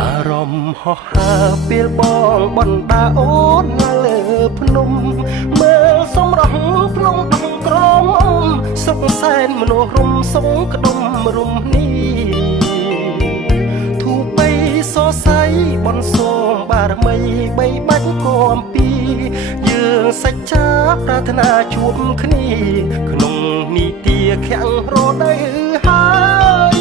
អារម្មណ៍ហោះហើរពេលបងបណ្ដាអូនលើភ្នំមើលសំរងភ្នំដងក្រមសុខសែនមនុស្សរំសងក្ដុំរំនេះធូបបីសរសៃបនសូមបារមីបីបាច់គំពីយើងសច្ចាប្រាថ្នាជួបគ្នាក្នុងនីតិខាំងរដូវហើយ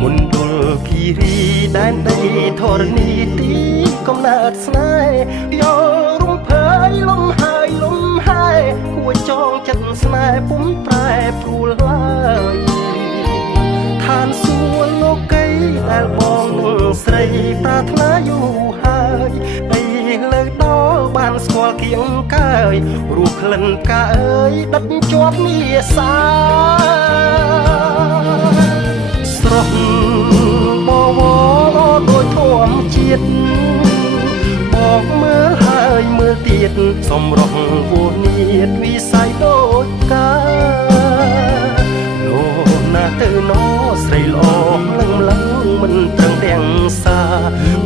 មុនដុលគិរីដែនដីធរណីទីកំណើតស្នេហ៍យករំភើយលំហើយលំហើយគួរចងចិត្តស្នេហ៍ពុំប្រែព្រួលឡើយឋានសួគ៌លោកីដែលបងនឹងស្រីប្រាថ្នាយូរហើយអីលើដល់បានស្គាល់គៀងកាយរੂក្លិនផ្កាអើយដិតជាប់មាសាស្រស់បវរដោយធម្មជាតិបងមើលហើយមើលទៀតសំរងវនីតវិស័យដូចកាលោកណាទៅណោស្រីល្អលឹងលឹងមិនត្រឹងទាំងសា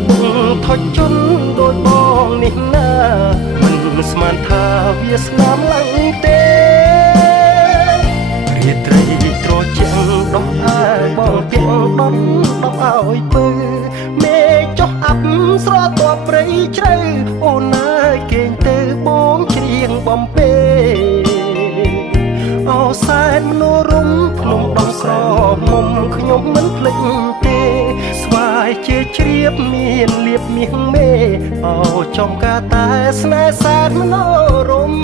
ពុំថុចជន់ដោយបងនេះណាមិនស្មានថាវាស្នាមឡើងទេរាត្រីត្រជាក់ដោះអាយបងទាំងដុតដោះឲ្យពើមេចុះអាប់ស្រទាប់ព្រៃជ្រៅអូនអើយគេងទៅបងច្រៀងបំពេអូសែនមនុស្សរំភ្នំដងក្រមុំខ្ញុំមិនភ្លេចទេស្វាយជាជ្រាបមានលៀបមាសមេអូចំកាតែស្នេហ៍សែនមនុស្សរំ